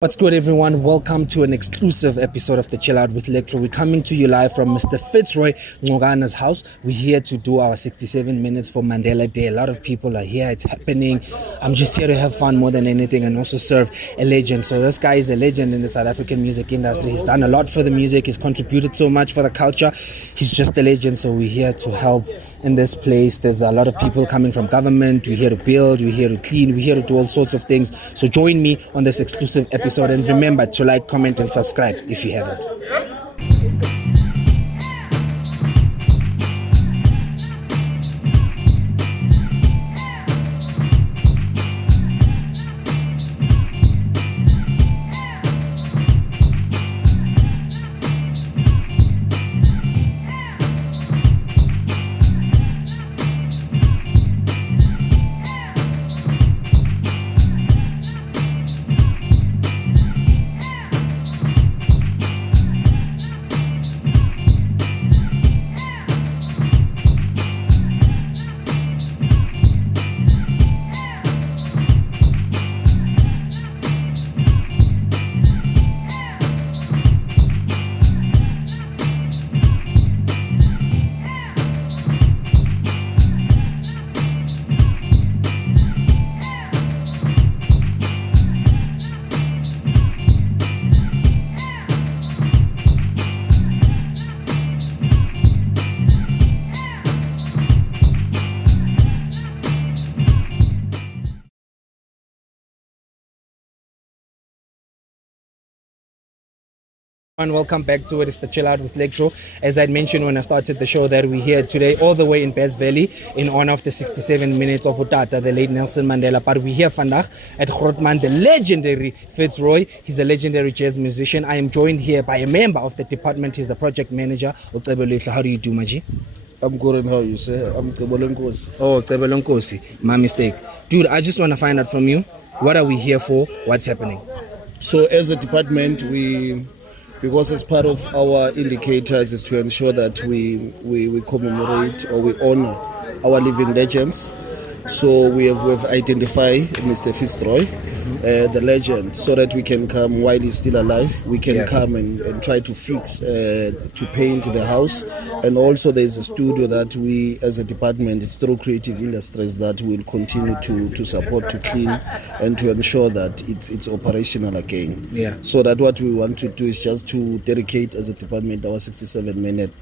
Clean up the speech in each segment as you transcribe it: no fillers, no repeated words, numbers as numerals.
What's good, everyone? Welcome to an exclusive episode of the Chillout with Lectrow. We're coming to you live from Mr. Fitzroy Ngcukana's house. We're here to do our 67 minutes for Mandela Day. A lot of people are here. It's happening. I'm just here to have fun more than anything and also serve a legend. So this guy is a legend in the South African music industry. He's done a lot for the music. He's contributed so much for the culture. He's just a legend. So we're here to help in this place. There's a lot of people coming from government. We're here to build. We're here to clean. We're here to do all sorts of things. So join me on this exclusive episode. And remember to like, comment, and subscribe if you haven't. And welcome back to it. It's the Chill Out with Lectrow. As I mentioned when I started the show, that we're here today all the way in Beds Valley in honor of the 67 minutes of Utata, the late Nelson Mandela. But we're here vandaag at Grootman, the legendary Fitzroy. He's a legendary jazz musician. I am joined here by a member of the department. He's the project manager. How do you do, Maji? I'm good, and how you say? I'm Ngcukana. Oh, Nkosi. My mistake. Dude, I just want to find out from you, what are we here for? What's happening? So as a department, because as part of our indicators is to ensure that we commemorate or we honor our living legends. So we've identified Mr. Fitzroy, the legend, so that we can come while he's still alive. We can come and try to fix, to paint the house. And also there's a studio that we as a department through creative industries that will continue to support, to clean and to ensure that it's operational again. Yeah. So that what we want to do is just to dedicate as a department our 67 minute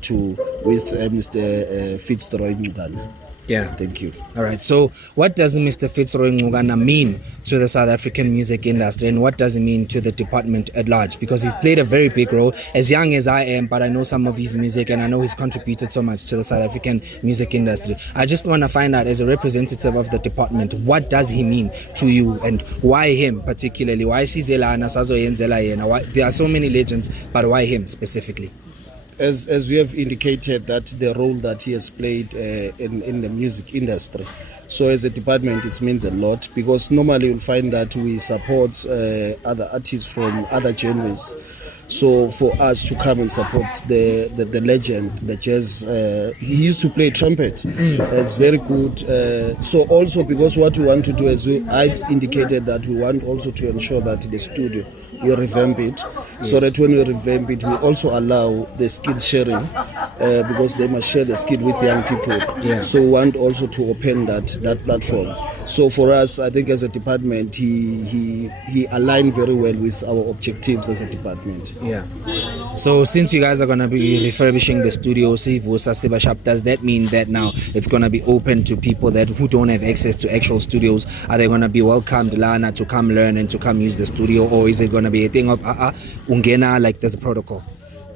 with Mr. Fitzroy Ngcukana. Yeah. Thank you. All right. So what does Mr. Fitzroy Ngcukana mean to the South African music industry, and what does it mean to the department at large? Because he's played a very big role, as young as I am, but I know some of his music and I know he's contributed so much to the South African music industry. I just want to find out, as a representative of the department, what does he mean to you, and why him particularly? Why Sizelana, Sazo Yenzela Yena? There are so many legends, but why him specifically? As we have indicated, that the role that he has played in the music industry. So as a department, it means a lot, because normally you'll find that we support other artists from other genres. So for us to come and support the legend, the jazz, he used to play trumpet. It's very good. So also, because what we want to do, as I indicated, that we want also to ensure that the studio, we revamp it, so that when we revamp it, we also allow the skill sharing, because they must share the skill with young people. Yeah. So we want also to open that platform. So for us, I think as a department, he aligned very well with our objectives as a department. Yeah. So since you guys are going to be refurbishing the studio, does that mean that now it's going to be open to people who don't have access to actual studios? Are they going to be welcomed, Lana, to come learn and to come use the studio? Or is it going to be a thing of ungena, like there's a protocol?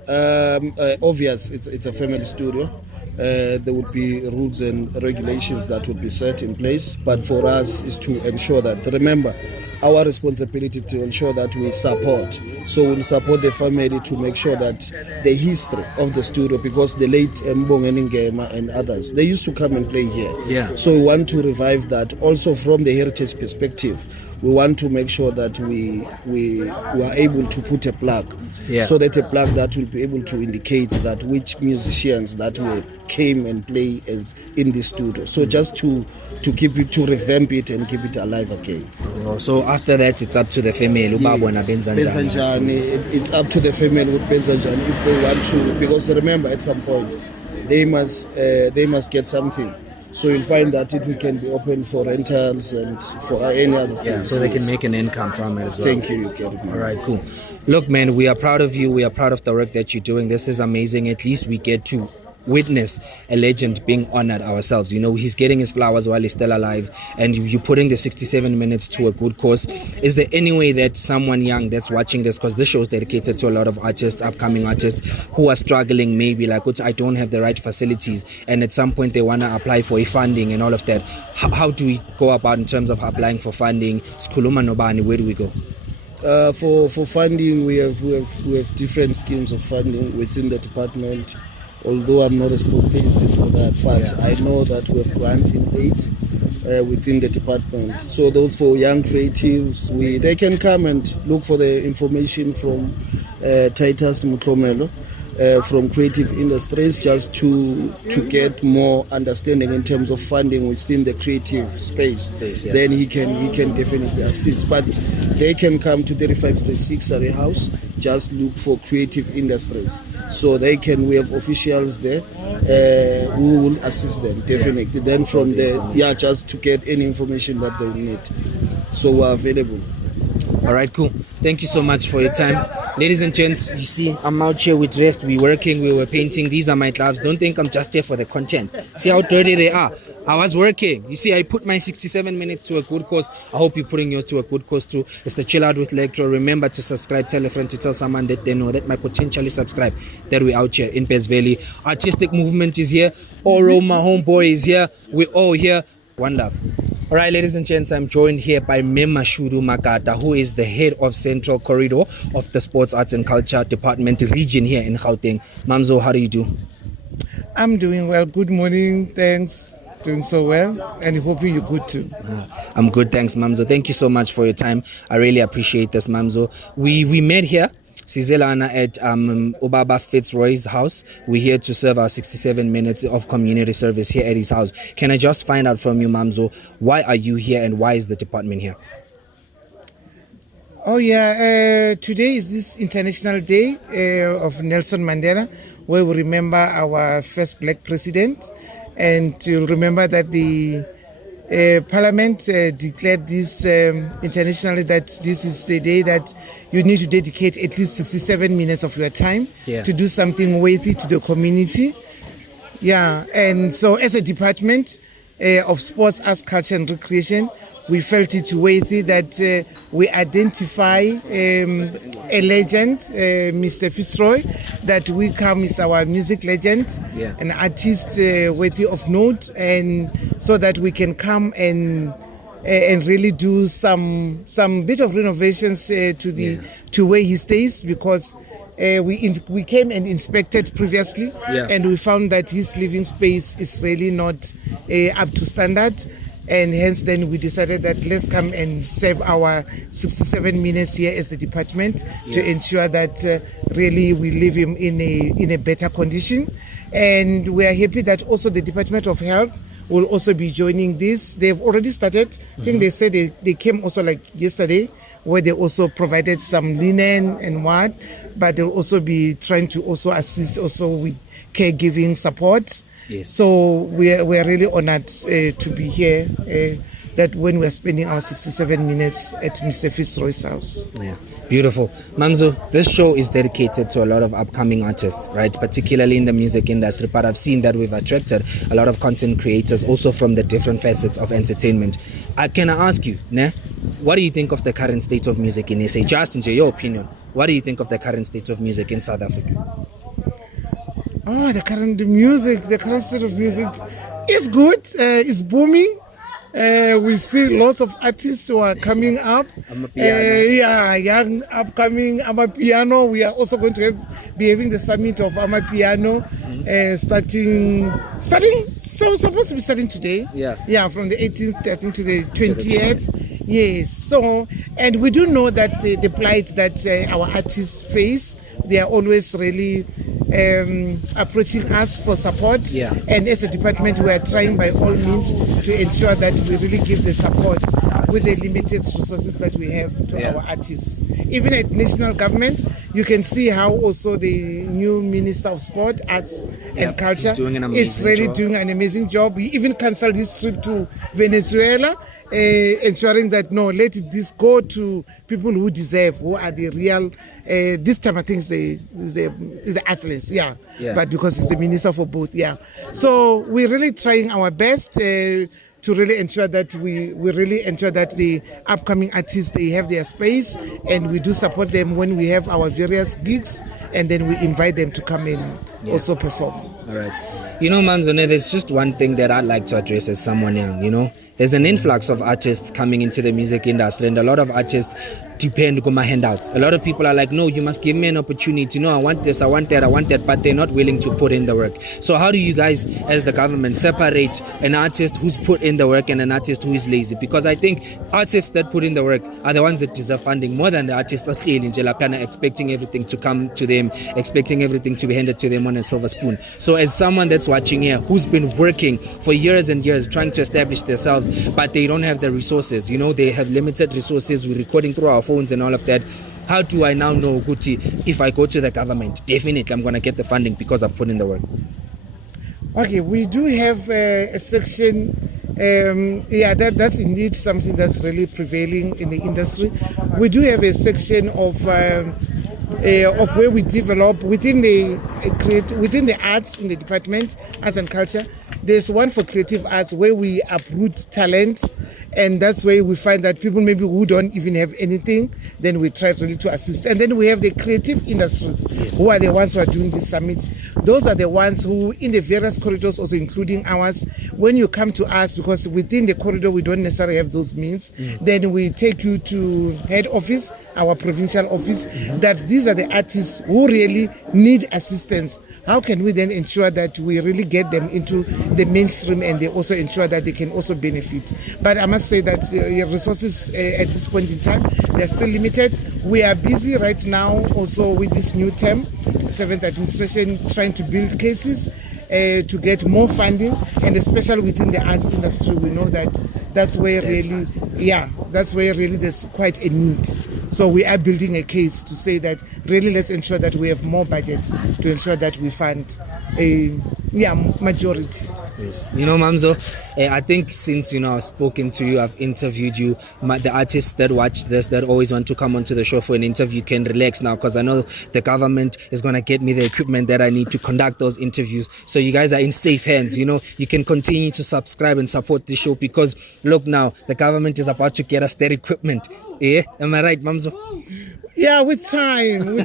Obvious, it's a family studio. There would be rules and regulations that would be set in place, but for us is to ensure that, remember, our responsibility to ensure that we support. So we'll support the family to make sure that the history of the studio, because the late Mbongeni Ngema and others, they used to come and play here. Yeah. So we want to revive that also from the heritage perspective. we want to make sure that we are able to put a plaque, Yeah. so that a plaque that will be able to indicate that which musicians that came and play as in the studio. So just to keep it, to revamp it and keep it alive again. So after that, it's up to the family. It's up to the family with Benzanjani if they want to, because remember, at some point they must get something. So you'll find that it can be open for rentals and for any other things. So they can make an income from it as well. Thank you, you get it. All right, cool. Look, man, we are proud of you. We are proud of the work that you're doing. This is amazing. At least we get to witness a legend being honored ourselves. You know, he's getting his flowers while he's still alive, and you're putting the 67 minutes to a good cause. Is there any way that someone young that's watching this, because this show is dedicated to a lot of artists, upcoming artists who are struggling, maybe like, which I don't have the right facilities, and at some point they want to apply for a funding and all of that. How do we go about in terms of applying for funding? Skuluma Nobani, where do we go? For funding, we have different schemes of funding within the department. Although I'm not a spokesperson for that, but I know that we have granting aid within the department. So those for young creatives, they can come and look for the information from Titus Mutlomelo, from Creative Industries, just to get more understanding in terms of funding within the creative space. Then he can definitely assist. But they can come to 3536 Surrey House, just look for Creative Industries. So we have officials there who will assist them, definitely. Then from there, just to get any information that they will need. So we're available. All right, cool. Thank you so much for your time. Ladies and gents, you see, I'm out here with rest. We're working, we were painting. These are my gloves. Don't think I'm just here for the content. See how dirty they are. I was working. You see, I put my 67 minutes to a good cause. I hope you're putting yours to a good cause too. It's the Chillout with Lectrow. Remember to subscribe, tell a friend, to tell someone that they know that might potentially subscribe, that we're out here in Pes Valley. Artistic movement is here. Oro, my homeboy, is here. We're all here. One love. All right, ladies and gents, I'm joined here by Memashudu Makata, who is the head of Central Corridor of the Sports, Arts and Culture Department region here in Gauteng. Mamzo, how do you do? I'm doing well. Good morning. Thanks. Doing so well, and hoping you're good too. I'm good, thanks, Mamzo. Thank you so much for your time. I really appreciate this, Mamzo. We met here, Sizelana, at Obaba Fitzroy's house. We're here to serve our 67 minutes of community service here at his house. Can I just find out from you, Mamzo, why are you here and why is the department here? Oh yeah, today is this International Day of Nelson Mandela, where we remember our first black president, and you'll remember that the Parliament declared this internationally, that this is the day that you need to dedicate at least 67 minutes of your time to do something worthy to the community. Yeah, and so as a department of sports, arts, culture and recreation, we felt it worthy that we identify a legend, Mr. Fitzroy, that we come with our music legend, an artist worthy of note, and so that we can come and really do some bit of renovations to where he stays, because we came and inspected previously, and we found that his living space is really not up to standard. And hence then we decided that let's come and serve our 67 minutes here as the department to ensure that really we leave him in a better condition. And we are happy that also the Department of Health will also be joining this. They've already started. I think they said they came also like yesterday, where they also provided some linen and what, but they'll also be trying to also assist also with caregiving support. Yes. So we are really honored to be here, that when we're spending our 67 minutes at Mr. Fitzroy's house. Yeah, beautiful. Mamzo, this show is dedicated to a lot of upcoming artists, right? Particularly in the music industry, but I've seen that we've attracted a lot of content creators also from the different facets of entertainment. Can I ask you, what do you think of the current state of music in SA? Just in your opinion, what do you think of the current state of music in South Africa? Oh, the current state of music is good. It's booming. We see lots of artists who are coming up. Young upcoming Amapiano. We are also going to be having the summit of Amapiano, starting. So supposed to be starting today. Yeah. From the 18th, I think, to the 20th. Yes. So, and we do know that the plight that our artists face, they are always really approaching us for support. Yeah. And as a department, we are trying by all means to ensure that we really give the support with the limited resources that we have to our artists. Even at national government, you can see how also the new Minister of Sport, Arts and Culture is really doing an amazing job. He even cancelled his trip to Venezuela, ensuring that no, let this go to people who deserve, who are the real. This time I think is the athletes, but because it's the minister for both, So we're really trying our best to really ensure that we really ensure that the upcoming artists, they have their space, and we do support them when we have our various gigs, and then we invite them to come and also perform. All right. You know, Mamzone, there's just one thing that I'd like to address as someone young, you know. There's an influx of artists coming into the music industry, and a lot of artists depend on my handouts. A lot of people are like, no, you must give me an opportunity. No, I want this, I want that, but they're not willing to put in the work. So how do you guys, as the government, separate an artist who's put in the work and an artist who is lazy? Because I think artists that put in the work are the ones that deserve funding more than the artists expecting everything to come to them, expecting everything to be handed to them on a silver spoon. So as someone that's watching here, who's been working for years and years trying to establish themselves, but they don't have the resources, you know, they have limited resources, we're recording through our phones and all of that. How do I now know, Guti, if I go to the government, definitely I'm going to get the funding because I've put in the work? Okay, we do have a section. That's indeed something that's really prevailing in the industry. We do have a section of where we develop within the arts in the department, arts and culture. There's one for creative arts where we uproot talent, and that's where we find that people maybe who don't even have anything, then we try really to assist. And then we have the creative industries, who are the ones who are doing this summit. Those are the ones who, in the various corridors, also including ours, when you come to us, because within the corridor we don't necessarily have those means, then we take you to head office, our provincial office, that these are the artists who really need assistance. How can we then ensure that we really get them into the mainstream, and they also ensure that they can also benefit? But I must say that resources at this point in time, they're still limited. We are busy right now also with this new term, 7th administration, trying to build cases to get more funding, and especially within the arts industry, we know that that's where really there's quite a need. So we are building a case to say that really let's ensure that we have more budget to ensure that we fund a majority. Yes. You know, Mamzo, I think since, you know, I've spoken to you, I've interviewed you, the artists that watch this, that always want to come onto the show for an interview, can relax now, because I know the government is going to get me the equipment that I need to conduct those interviews. So you guys are in safe hands. You know, you can continue to subscribe and support the show, because look now, the government is about to get us that equipment. Yeah, am I right, Mamzo? Yeah, with time.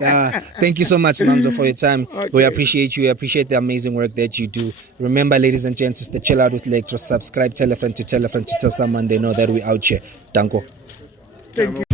Yeah, thank you so much, Mamzo, for your time. Okay. We appreciate you. We appreciate the amazing work that you do. Remember, ladies and gents, it's the Chillout with Lectrow. Subscribe, tell a friend to tell someone they know that we're out here. Danko. Thank you.